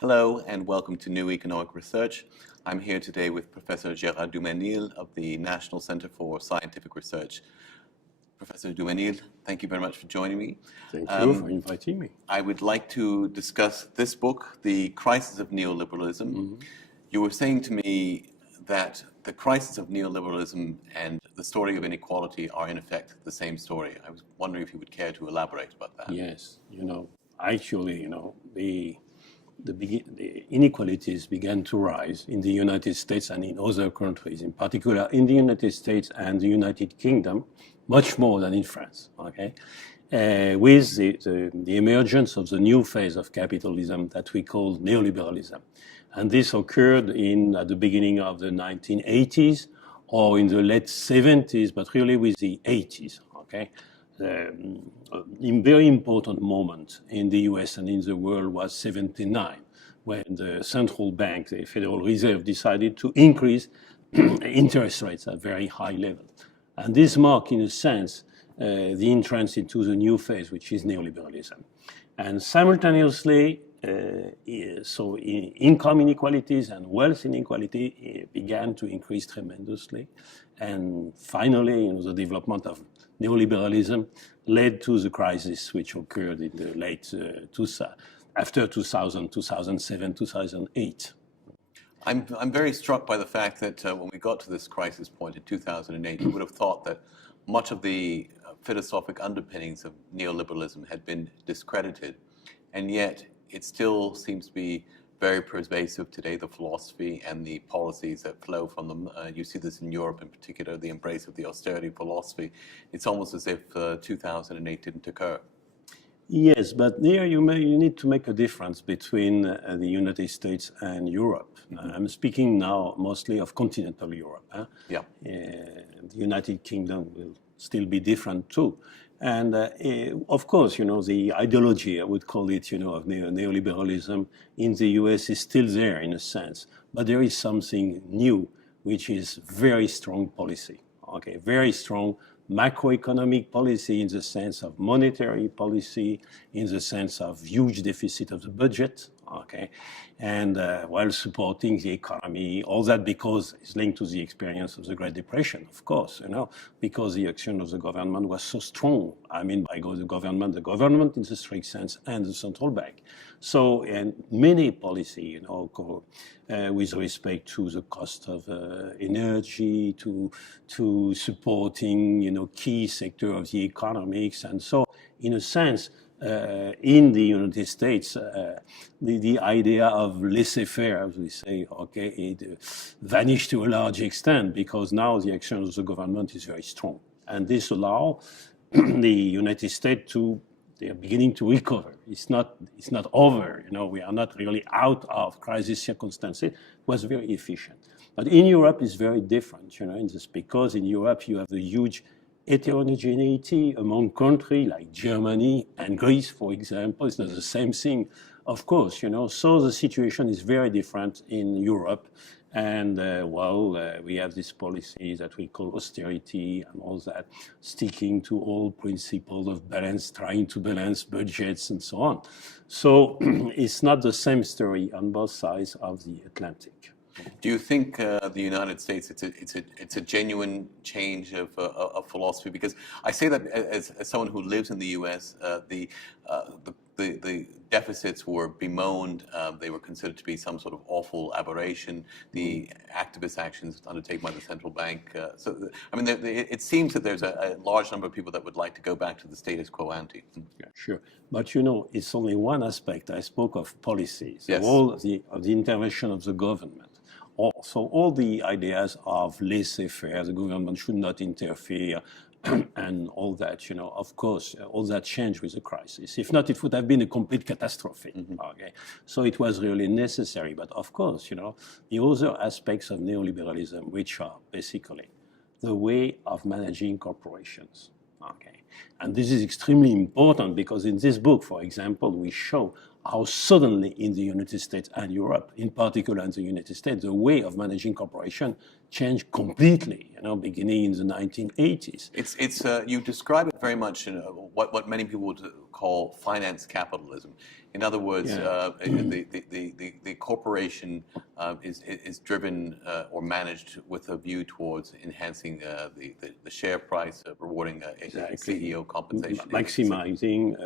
Hello and welcome to New Economic Research. I'm here today with Professor Gerard Dumenil of the National Center for Scientific Research. Professor Dumenil, thank you very much for joining me. Thank you for inviting me. I would like to discuss this book, The Crisis of Neoliberalism. You were saying to me that the crisis of neoliberalism and the story of inequality are in effect the same story. I was wondering if you would care to elaborate about that. Yes, the inequalities began to rise in the United States and in other countries, in particular in the United States and the United Kingdom, much more than in France, okay? With the emergence of the new phase of capitalism that we call neoliberalism. And this occurred at the beginning of the 1980s or in the late 70s, but really with the 80s, okay? A very important moment in the US and in the world was 79, when the central bank, the Federal Reserve, decided to increase interest rates at very high level. And this marked, in a sense, the entrance into the new phase, which is neoliberalism. And simultaneously, so income inequalities and wealth inequality began to increase tremendously. And finally, the development of neoliberalism led to the crisis which occurred in the late after 2000, 2007, 2008. I'm very struck by the fact that when we got to this crisis point in 2008, you would have thought that much of the philosophic underpinnings of neoliberalism had been discredited, and yet it still seems to be very pervasive today, the philosophy and the policies that flow from them. You see this in Europe in particular, the embrace of the austerity philosophy. It's almost as if 2008 didn't occur. Yes, but there you need to make a difference between the United States and Europe. I'm speaking now mostly of continental Europe. Yeah. The United Kingdom will still be different too. And of course, the ideology, I would call it, of neoliberalism in the US is still there in a sense. But there is something new, which is very strong policy, okay? Very strong macroeconomic policy in the sense of monetary policy, in the sense of huge deficit of the budget, okay? And while supporting the economy, all that because it's linked to the experience of the Great Depression, of course, because the action of the government was so strong. I mean, by the government in the strict sense and the central bank. So, and many policy, with respect to the cost of energy, to supporting, key sector of the economics. And so, in a sense, in the United States, the idea of laissez-faire, as we say, okay, it vanished to a large extent because now the action of the government is very strong. And this allows the United States they are beginning to recover. It's not over, we are not really out of crisis circumstances. It was very efficient. But in Europe, it's very different, because in Europe you have the huge heterogeneity among countries like Germany and Greece, for example. It's not the same thing, of course, So the situation is very different in Europe. And, we have this policy that we call austerity and all that, sticking to all principles of balance, trying to balance budgets and so on. So it's not the same story on both sides of the Atlantic. Do you think the United States it's a genuine change of philosophy? Because I say that as someone who lives in the U.S., the deficits were bemoaned. They were considered to be some sort of awful aberration. The activist actions undertaken by the central bank. It seems that there's a large number of people that would like to go back to the status quo ante. Yeah, sure. But it's only one aspect. I spoke of policies, yes. of the intervention of the government. So all the ideas of laissez-faire, the government should not interfere, and all that, of course, all that changed with the crisis. If not, it would have been a complete catastrophe. Okay? So it was really necessary. But of course, the other aspects of neoliberalism, which are basically the way of managing corporations. Okay? And this is extremely important because in this book, for example, we show how suddenly in the United States and Europe, in particular in the United States, the way of managing corporation changed completely, beginning in the 1980s. You describe it very much in what many people would call finance capitalism. In other words, the corporation is driven or managed with a view towards enhancing the share price, rewarding CEO compensation. Maximizing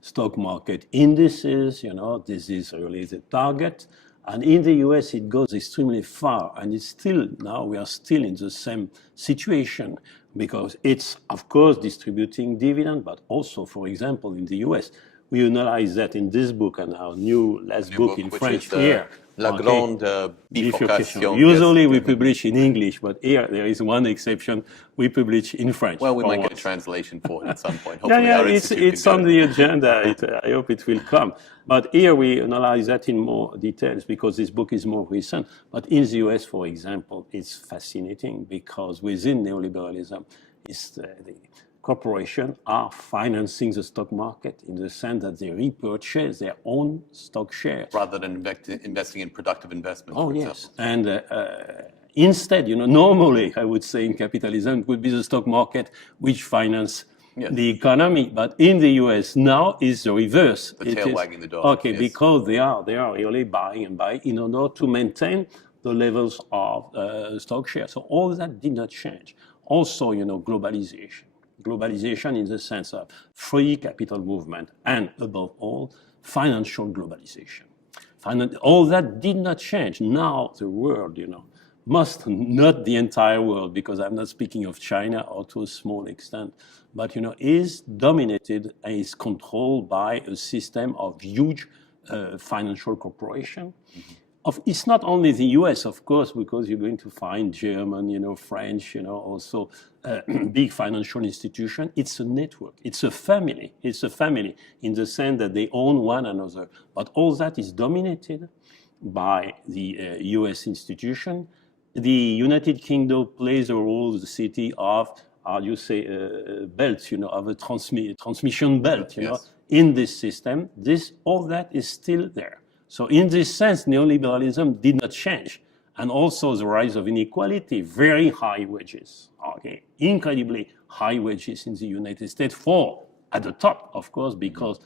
stock market indices, this is really the target. And in the US, it goes extremely far. And we are still in the same situation because it's, of course, distributing dividend, but also, for example, in the US, we analyze that in this book and our last book in French here. La Grande Bifurcation. Usually we publish in English, but here there is one exception. We publish in French. Well, we might get a translation for it at some point. Hopefully it's on the agenda. I hope it will come. But here we analyze that in more details because this book is more recent. But in the US, for example, it's fascinating because within neoliberalism, the corporations are financing the stock market in the sense that they repurchase their own stock shares. Rather than investing in productive investment, for example. And instead, normally, I would say in capitalism, it would be the stock market which finance the economy. But in the US now is the reverse. The tail wagging the dog. Okay, because they are really buying and buying in order to maintain the levels of stock shares. So all that did not change. Also, globalization. Globalization in the sense of free capital movement and, above all, financial globalization. All that did not change. Now the world, not the entire world, because I'm not speaking of China or to a small extent, but, is dominated and is controlled by a system of huge financial corporation. Mm-hmm. It's not only the US, of course, because you're going to find German, French, also big financial institution. It's a network. It's a family. It's a family in the sense that they own one another. But all that is dominated by the US institution. The United Kingdom plays a role, the city of, belts, of a transmission belt, in this system. All that is still there. So in this sense, neoliberalism did not change. And also the rise of inequality, very high wages, incredibly high wages in the United States at the top, of course, because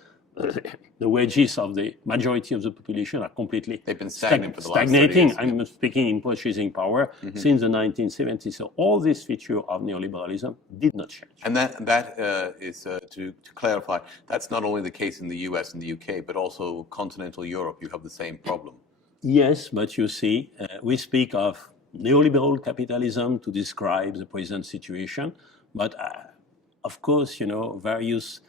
the wages of the majority of the population are completely They've been stagnant for the stagnating. Last 30 years. I'm speaking in purchasing power since the 1970s. So all this feature of neoliberalism did not change. And that is, to clarify, that's not only the case in the US and the UK, but also continental Europe. You have the same problem. Yes, but you see, we speak of neoliberal capitalism to describe the present situation. But of course, various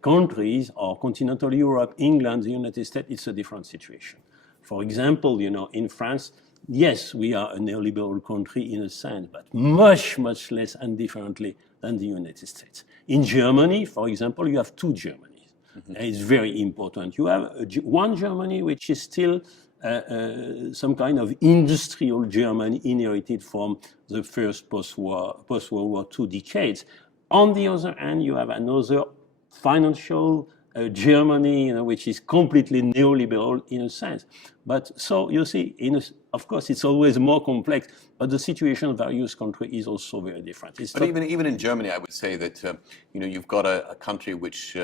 countries or continental Europe, England, the United States, it's a different situation. For example, in France, yes, we are a neoliberal country in a sense, but much, much less and differently than the United States. In Germany, for example, you have two Germanys. Mm-hmm. It's very important. You have one Germany which is still some kind of industrial Germany inherited from the first post-World War II decades. On the other hand, you have another financial Germany, which is completely neoliberal in a sense. But so you see, of course, it's always more complex, but the situation of various countries is also very different. But even in Germany, I would say that you've got a country which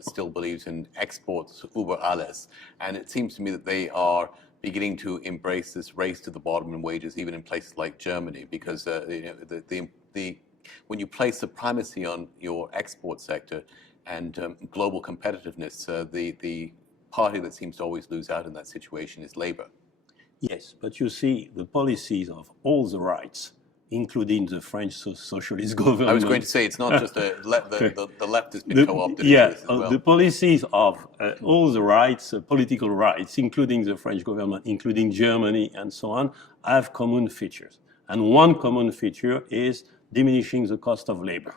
still believes in exports über alles, and it seems to me that they are beginning to embrace this race to the bottom in wages, even in places like Germany, because when you place the primacy on your export sector and global competitiveness, the party that seems to always lose out in that situation is Labour. Yes, but you see, the policies of all the rights, including the French socialist government. I was going to say, it's not just the left has been co-opted into this as well. The policies of all the rights, political rights, including the French government, including Germany and so on, have common features. And one common feature is diminishing the cost of labor,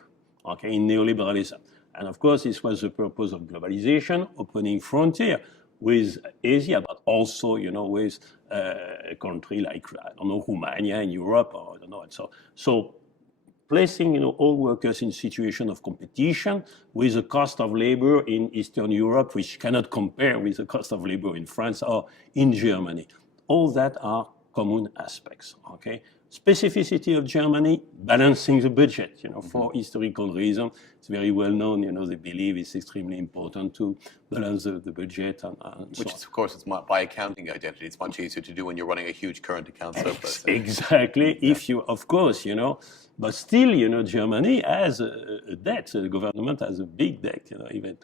in neoliberalism. And of course, this was the purpose of globalization, opening frontier with Asia, but also, with a country like, Romania in Europe, or I don't know. So placing all workers in situation of competition with the cost of labor in Eastern Europe, which cannot compare with the cost of labor in France or in Germany. All that are common aspects, okay? Specificity of Germany, balancing the budget, for historical reasons. It's very well known, they believe it's extremely important to balance the budget. Which is, of course, it's by accounting identity. It's much easier to do when you're running a huge current account surplus. Exactly. Yeah. If you, of course, but still, Germany has a debt. The government has a big debt, even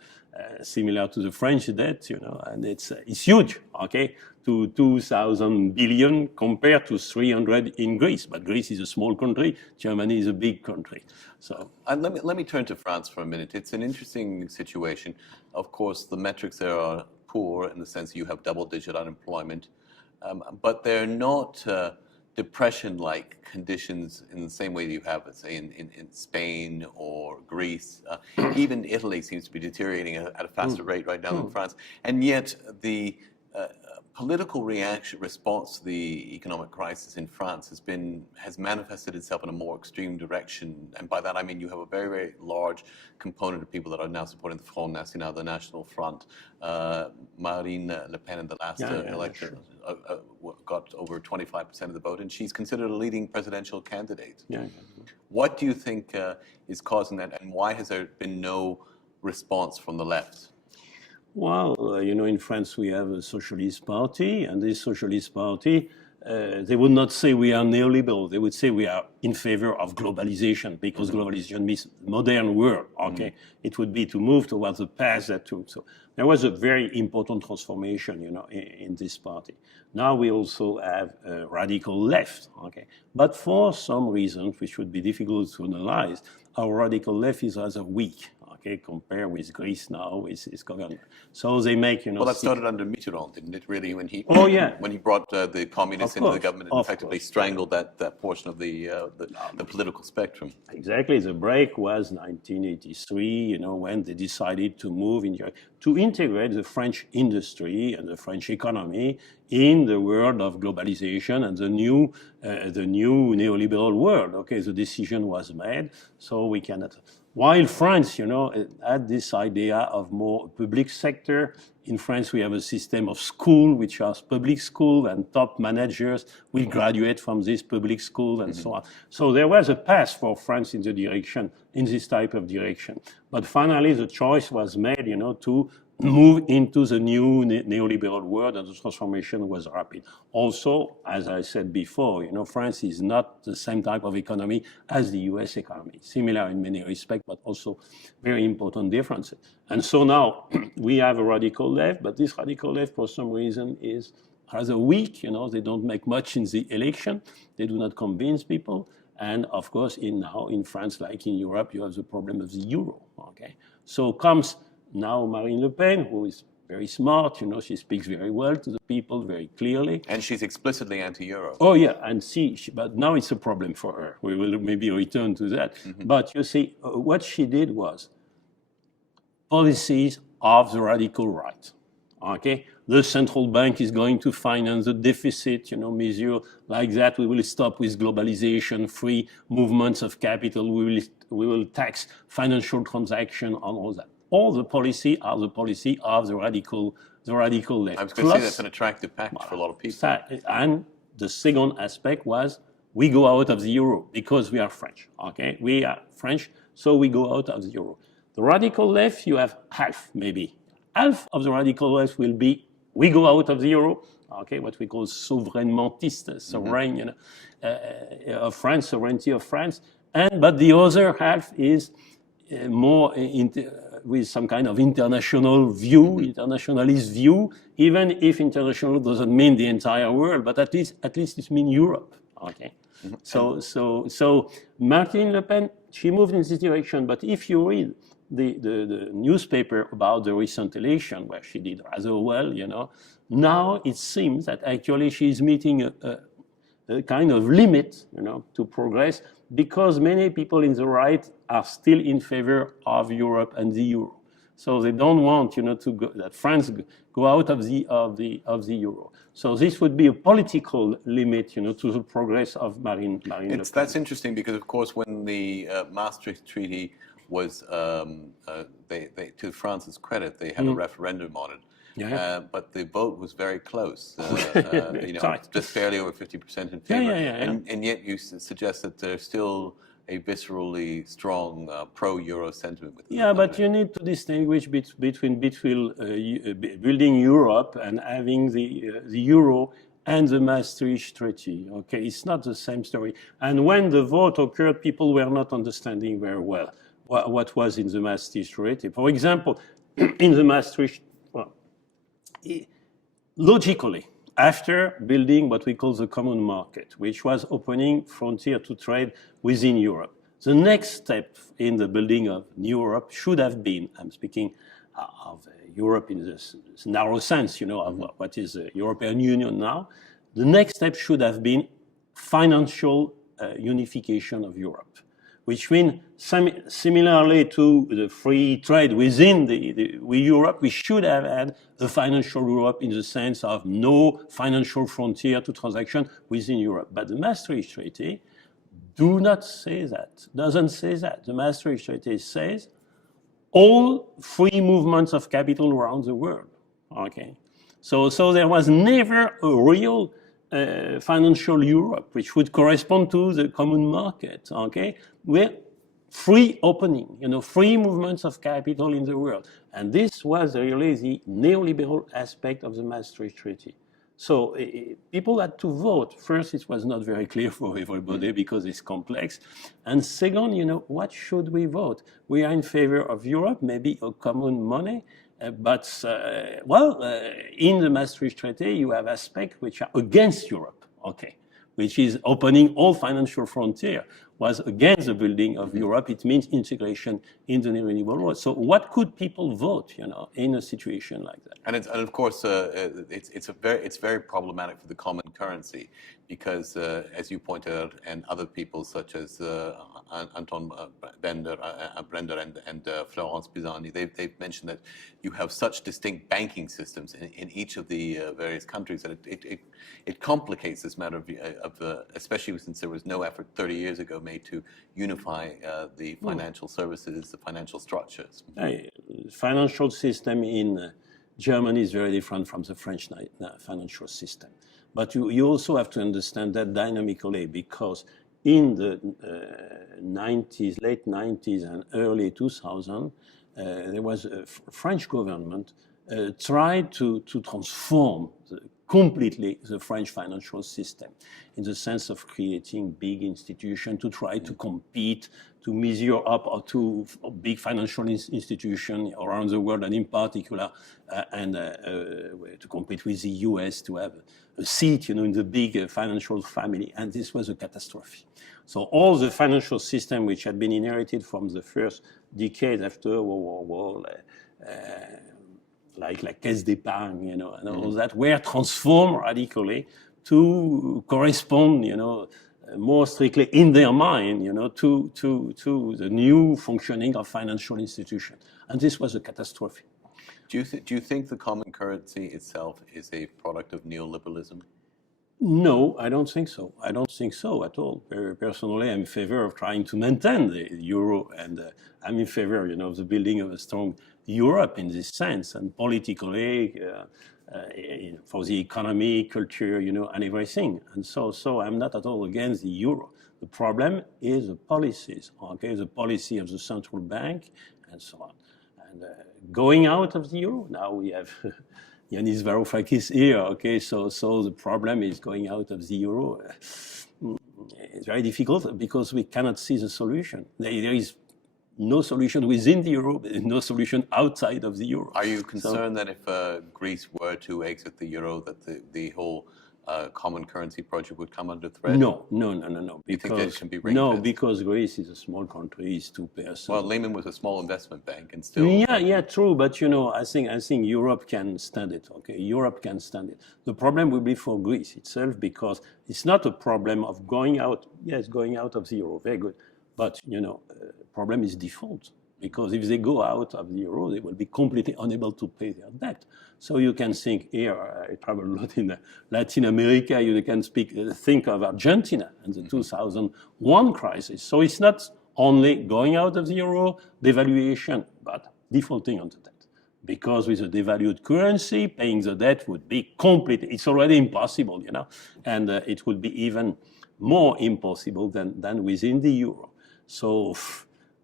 similar to the French debt, and it's huge, okay, to 2,000 billion compared to 300 in Greece. But Greece is a small country. Germany is a big country. So let me turn to France for a minute. It's an interesting situation. Of course, the metrics there are poor in the sense that you have double-digit unemployment, but they're not depression-like conditions in the same way that you have, let's say, in Spain or Greece. Even Italy seems to be deteriorating at a faster rate right now than France. And yet the political response to the economic crisis in France has manifested itself in a more extreme direction. And by that I mean you have a very, very large component of people that are now supporting the Front National, the National Front. Marine Le Pen in the last election got over 25% of the vote, and she's considered a leading presidential candidate. What do you think is causing that, and why has there been no response from the left? Well, in France we have a socialist party, and this socialist party, they would not say we are neoliberal. They would say we are in favor of globalization, because globalization means modern world, okay? It would be to move towards the path that took. So there was a very important transformation, in this party. Now we also have a radical left, okay? But for some reasons, which would be difficult to analyze, our radical left is rather weak. Okay, compare with Greece now, with his government. So they make, Well, that started under Mitterrand, didn't it, really, when he when he brought the communists into the government and effectively strangled that portion of the political spectrum. Exactly. The break was 1983, when they decided to move to integrate the French industry and the French economy in the world of globalization and the new neoliberal world. Okay, the decision was made, so we cannot. While France, had this idea of more public sector. In France, we have a system of school, which are public school, and top managers will graduate from this public school and so on. So there was a path for France in this type of direction. But finally, the choice was made, to move into the new neoliberal world, and the transformation was rapid. Also, as I said before, France is not the same type of economy as the US economy, similar in many respects, but also very important differences. And so now we have a radical left, but this radical left, for some reason, is rather weak. They don't make much in the election. They do not convince people. And of course, now in France, like in Europe, you have the problem of the euro. Okay, so comes now Marine Le Pen, who is very smart, she speaks very well to the people, very clearly. And she's explicitly anti-euro. Oh yeah, and but now it's a problem for her. We will maybe return to that. But you see, what she did was policies of the radical right, okay? The central bank is going to finance the deficit, measure like that. We will stop with globalization, free movements of capital. We will tax financial transaction on all that. All the policy are the policy of the radical left. I was going to say that's an attractive package for a lot of people. And the second aspect was we go out of the euro because we are French. Okay, we are French, so we go out of the euro. The radical left, you have half, maybe. Half of the radical left will be we go out of the euro. Okay, what we call souverainementiste, sovereign, of France, sovereignty of France. But the other half is more with some kind of international view, internationalist view, even if international doesn't mean the entire world, but at least it means Europe. Okay, so Marine Le Pen, she moved in this direction. But if you read the newspaper about the recent election, where she did rather well, now it seems that actually she is meeting a kind of limit, to progress, because many people in the right are still in favor of Europe and the euro. So they don't want, that France go out of the euro. So this would be a political limit, to the progress of Marine Le Pen. That's interesting because, of course, when the Maastricht Treaty was, to France's credit, they had a referendum on it. Yeah. But the vote was very close, just barely over 50% in favor. And yet you suggest that there's still a viscerally strong pro-Euro sentiment. But you need to distinguish between building Europe and having the Euro and the Maastricht Treaty. Okay, it's not the same story. And when the vote occurred, people were not understanding very well what was in the Maastricht Treaty. For example, in the Maastricht, logically, after building what we call the common market, which was opening frontier to trade within Europe, the next step in the building of Europe should have been, I'm speaking of Europe in this narrow sense, of what is the European Union now, the next step should have been financial unification of Europe, which means similarly to the free trade within Europe, we should have had a financial Europe in the sense of no financial frontier to transaction within Europe. But the Maastricht Treaty doesn't say that. The Maastricht Treaty says all free movements of capital around the world. Okay, so there was never a real financial Europe, which would correspond to the common market. Okay, where free opening, free movements of capital in the world. And this was really the neoliberal aspect of the Maastricht Treaty. So people had to vote. First, it was not very clear for everybody because it's complex. And second, what should we vote? We are in favor of Europe, maybe a common money. In the Maastricht Treaty, you have aspects which are against Europe, okay, which is opening all financial frontier, was against the building of Europe. It means integration in the neoliberal world. So what could people vote, in a situation like that? And of course, it's very problematic for the common currency because, as you pointed out, and other people such as Anton Brender and Florence Pisani, they've mentioned that you have such distinct banking systems in each of the various countries that it complicates this matter of especially since there was no effort 30 years ago made to unify the financial services, the financial structures. Financial system in Germany is very different from the French financial system. But you also have to understand that dynamically because in the 90s, late 90s and early 2000, there was a French government tried to transform completely the French financial system in the sense of creating big institutions to try to compete, to measure up or to big financial institutions around the world and in particular, to compete with the US to have a seat, in the big financial family. And this was a catastrophe. So all the financial system which had been inherited from the first decade after World War, like Caisse d'Épargne, and all that, were transformed radically to correspond, more strictly in their mind, to the new functioning of financial institutions. And this was a catastrophe. Do you think the common currency itself is a product of neoliberalism? No, I don't think so. I don't think so at all. Personally, I'm in favor of trying to maintain the euro, and I'm in favor, of the building of a strong Europe in this sense, and politically, for the economy, culture, and everything. And so I'm not at all against the euro. The problem is the policies, okay, the policy of the central bank, and so on. And going out of the euro, now we have Yanis Varoufakis here, okay, so the problem is going out of the euro. It's very difficult because we cannot see the solution. There is no solution within the euro, but no solution outside of the euro. Are you concerned that if Greece were to exit the euro, that the whole common currency project would come under threat? No. You think that it can be no, because Greece is a small country, it's 2%. Well, Lehman was a small investment bank, and still. Yeah, true. But I think Europe can stand it. Okay, Europe can stand it. The problem will be for Greece itself because it's not a problem of going out. Yes, going out of the euro, very good. But problem is default. because if they go out of the euro, they will be completely unable to pay their debt. So you can think here, I travel a lot in Latin America, you can think of Argentina and the 2001 crisis. So it's not only going out of the euro, devaluation, but defaulting on the debt. Because with a devalued currency, paying the debt would be it's already impossible, you know, and it would be even more impossible than within the euro. So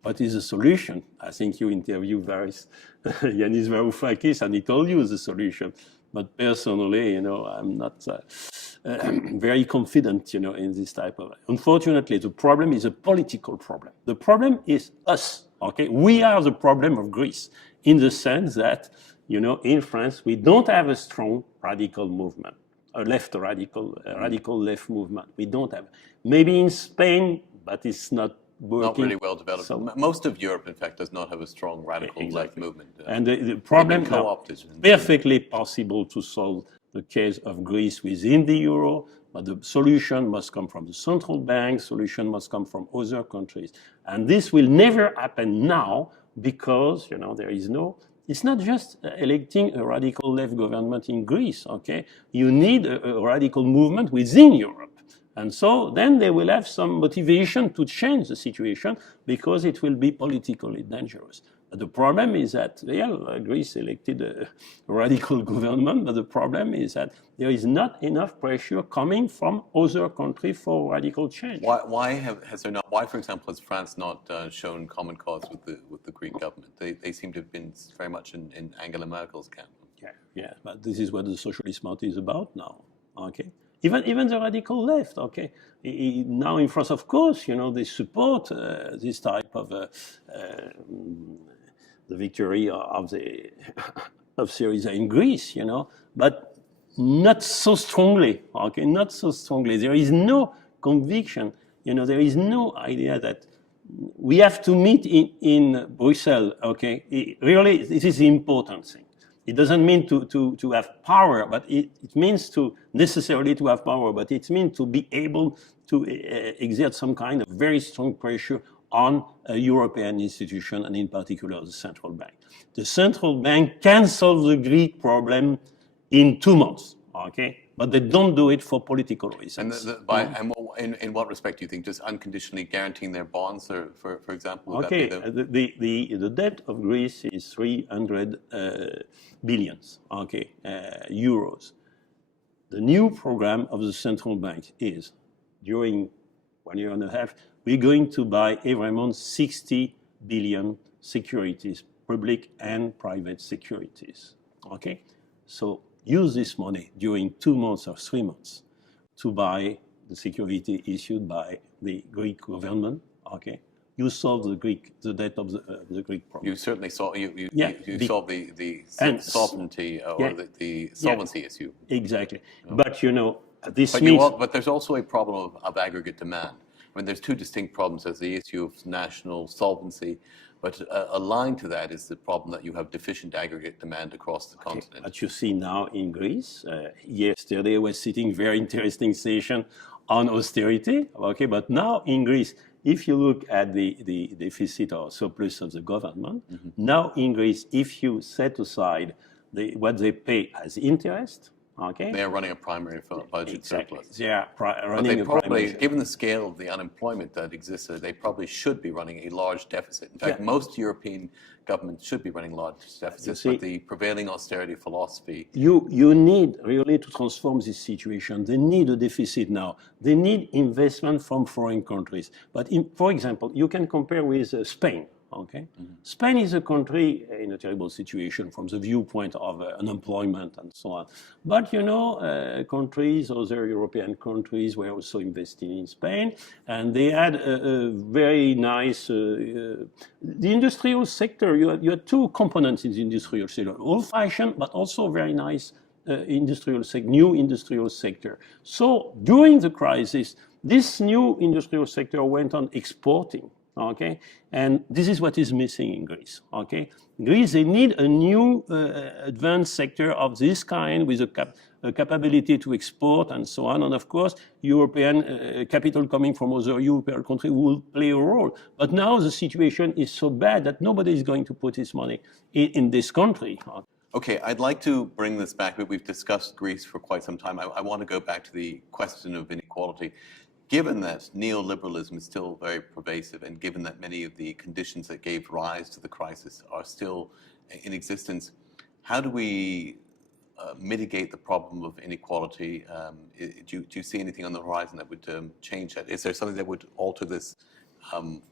what is the solution? I think you interviewed Yanis Varoufakis, and he told you the solution. But personally, you know, I'm not very confident, you know, in this type of. Unfortunately, the problem is a political problem. The problem is us. Okay, we are the problem of Greece, in the sense that, you know, in France we don't have a strong radical movement, a radical left movement. We don't have. Maybe in Spain, but it's not working. Not really well developed. So, most of Europe, in fact, does not have a strong radical left movement. And the problem is perfectly possible to solve the case of Greece within the euro, but the solution must come from the central bank, solution must come from other countries. And this will never happen now because, you know, it's not just electing a radical left government in Greece, okay? You need a radical movement within Europe. And so then they will have some motivation to change the situation because it will be politically dangerous. But the problem is that, Greece elected a radical government, but the problem is that there is not enough pressure coming from other countries for radical change. Why, for example, has France not shown common cause with the Greek government? They seem to have been very much in Angela Merkel's camp. Yeah, but this is what the Socialist Party is about now, okay? Even the radical left, okay? Now in France, of course, you know, they support this type of the victory of Syriza in Greece, you know, but not so strongly, okay? Not so strongly. There is no conviction, you know, there is no idea that we have to meet in Brussels, okay? Really, this is the important thing. It doesn't mean to have power, but it means necessarily to have power, but it means to be able to exert some kind of very strong pressure on a European institution, and in particular the central bank. The central bank can solve the Greek problem in 2 months, okay? But they don't do it for political reasons. And in what respect do you think? Just unconditionally guaranteeing their bonds, or for example? Okay, the debt of Greece is 300 billions, okay, euros. The new program of the central bank is, during 1 year and a half, we're going to buy every month 60 billion securities, public and private securities, okay? So use this money during 2 months or 3 months to buy the security issued by the Greek government, okay? You solve the debt of the Greek problem. You certainly solve solve the sovereignty or the solvency issue. Exactly. But you know, but there's also a problem of aggregate demand. I mean, there's two distinct problems. There's the issue of national solvency, but aligned to that is the problem that you have deficient aggregate demand across the continent. But you see now in Greece, yesterday I was sitting very interesting session on austerity, okay, but now in Greece, if you look at the deficit or surplus of the government, now in Greece, if you set aside what they pay as interest, okay, they are running a primary budget surplus. They are running a primary. Given the scale of the unemployment that exists, they probably should be running a large deficit. In fact, most European governments should be running large deficits, but the prevailing austerity philosophy. You need really to transform this situation. They need a deficit now. They need investment from foreign countries. But for example, you can compare with Spain. Okay, Spain is a country in a terrible situation from the viewpoint of unemployment and so on. But you know, other European countries were also investing in Spain, and they had a very nice. The industrial sector. You had two components in the industrial sector: old-fashioned, but also very nice new industrial sector. So during the crisis, this new industrial sector went on exporting. Okay, and this is what is missing in Greece. Okay, Greece, they need a new advanced sector of this kind with a capability to export and so on. And of course, European capital coming from other European countries will play a role. But now the situation is so bad that nobody is going to put his money in this country. Okay, I'd like to bring this back. We've discussed Greece for quite some time. I want to go back to the question of inequality. Given that neoliberalism is still very pervasive, and given that many of the conditions that gave rise to the crisis are still in existence, how do we mitigate the problem of inequality? Do you see anything on the horizon that would change that? Is there something that would alter this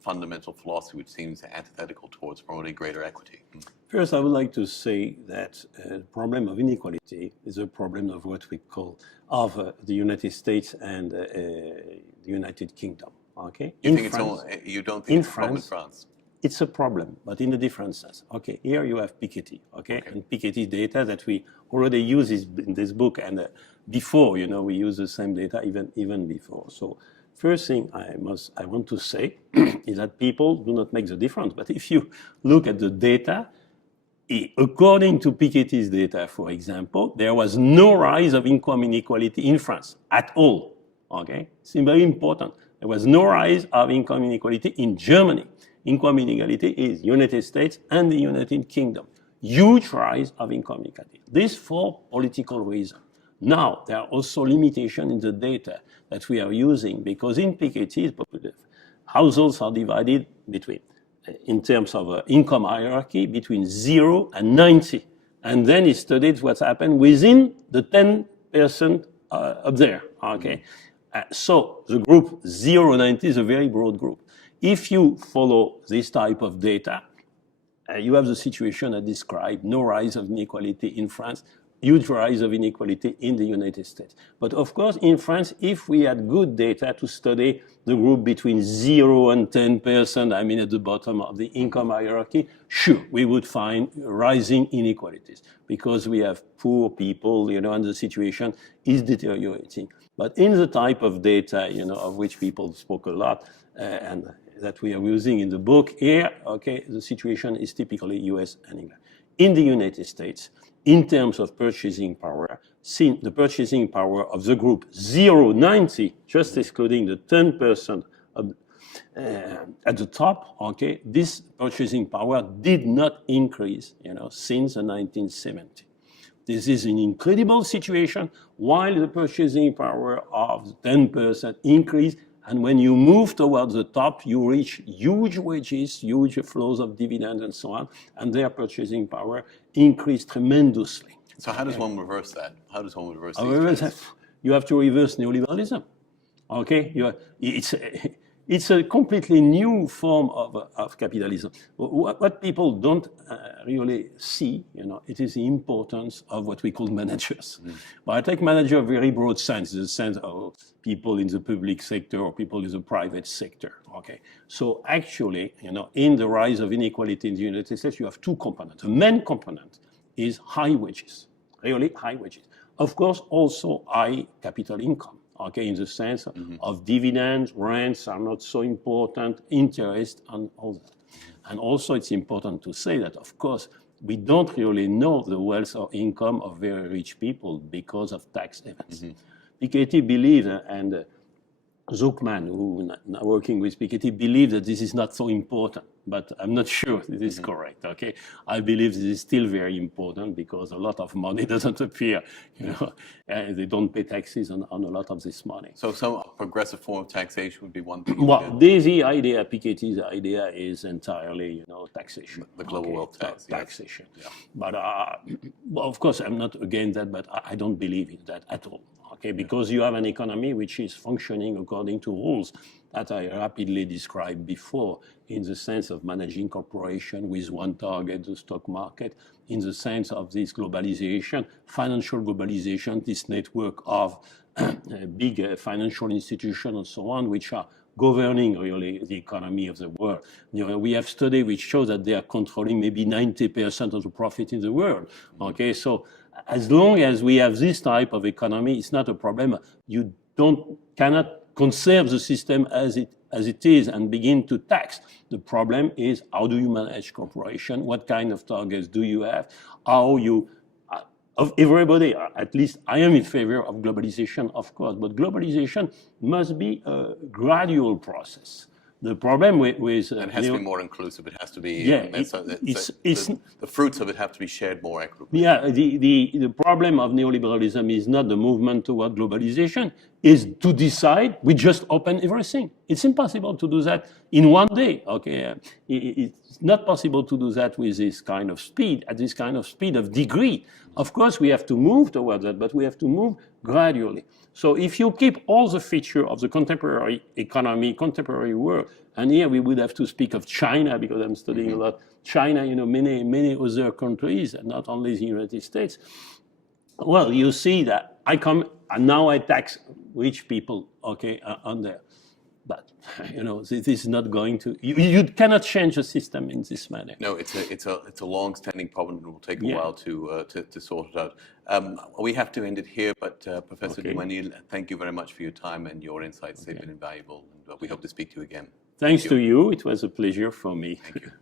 fundamental philosophy, which seems antithetical towards promoting greater equity? First, I would like to say that the problem of inequality is a problem of what we call of the United States and the United Kingdom. Okay. You don't think it's a problem in France? It's a problem, but in a different sense. Okay, here you have Piketty, okay? And Piketty data that we already use in this book, and before, we use the same data even before. So first thing I want to say is that people do not make the difference. But if you look at the data, according to Piketty's data, for example, there was no rise of income inequality in France at all. Okay, it's very important. There was no rise of income inequality in Germany. Income inequality is United States and the United Kingdom. Huge rise of income inequality. This for political reasons. Now, there are also limitations in the data that we are using, because in Piketty's households are divided between, in terms of income hierarchy, between 0 and 90. And then he studied what's happened within the 10% up there. Okay. So the group 0-90 is a very broad group. If you follow this type of data, you have the situation I described: no rise of inequality in France, huge rise of inequality in the United States. But of course, in France, if we had good data to study the group between 0 and 10%, I mean at the bottom of the income hierarchy, sure, we would find rising inequalities, because we have poor people, and the situation is deteriorating. But in the type of data, of which people spoke a lot, and that we are using in the book here, okay, the situation is typically US and England. In the United States, in terms of purchasing power, since the purchasing power of the group 0-90, just excluding the 10% at the top, okay, this purchasing power did not increase, since the 1970s. This is an incredible situation, while the purchasing power of 10% increased. And when you move towards the top, you reach huge wages, huge flows of dividends, and so on, and their purchasing power increased tremendously. So how does one reverse that? How does one reverse these trends? You have to reverse neoliberalism. Okay, it's a completely new form of capitalism. What people don't really see, it is the importance of what we call managers. But I take manager a very broad sense, the sense of people in the public sector or people in the private sector. Okay, so actually, in the rise of inequality in the United States, you have two components. The main component is high wages, really high wages. Of course, also high capital income. Okay, in the sense of dividends, rents are not so important, interest, and all that. And also, it's important to say that, of course, we don't really know the wealth or income of very rich people because of tax events. Piketty believed, and Zuckman, who now working with Piketty, believed that this is not so important, but I'm not sure this is correct, okay? I believe this is still very important, because a lot of money doesn't appear, and they don't pay taxes on a lot of this money. So some progressive form of taxation would be one thing. Well, the idea, Piketty's idea, is entirely, taxation. The global wealth tax. Taxation. Yeah. But, well, of course, I'm not against that, but I don't believe in that at all. Okay, because you have an economy which is functioning according to rules that I rapidly described before, in the sense of managing corporation with one target, the stock market, in the sense of this globalization, financial globalization, this network of big financial institutions and so on, which are governing really the economy of the world. We have studies which show that they are controlling maybe 90% of the profit in the world. Okay, so as long as we have this type of economy, it's not a problem. You cannot conserve the system as it is and begin to tax. The problem is, how do you manage corporation? What kind of targets do you have? How you of everybody. At least I am in favor of globalization, of course, but globalization must be a gradual process. The problem with it has to be more inclusive. It has to be the fruits of it have to be shared more equitably. Yeah, the problem of neoliberalism is not the movement toward globalization, is to decide we just open everything. It's impossible to do that in one day. Okay, it's not possible to do that with this kind of speed, at this kind of speed of degree. Of course, we have to move towards that, but we have to move gradually. So if you keep all the features of the contemporary economy, contemporary world, and here we would have to speak of China, because I'm studying a lot China, many other countries, and not only the United States. Well, you see that I come, and now I tax rich people, okay, on there. But, this is not going to, you cannot change the system in this manner. No, it's a long-standing problem, and it will take a while to sort it out. We have to end it here, but Professor Dumenil, thank you very much for your time and your insights. They've been invaluable, and we hope to speak to you again. Thanks to you. It was a pleasure for me. Thank you.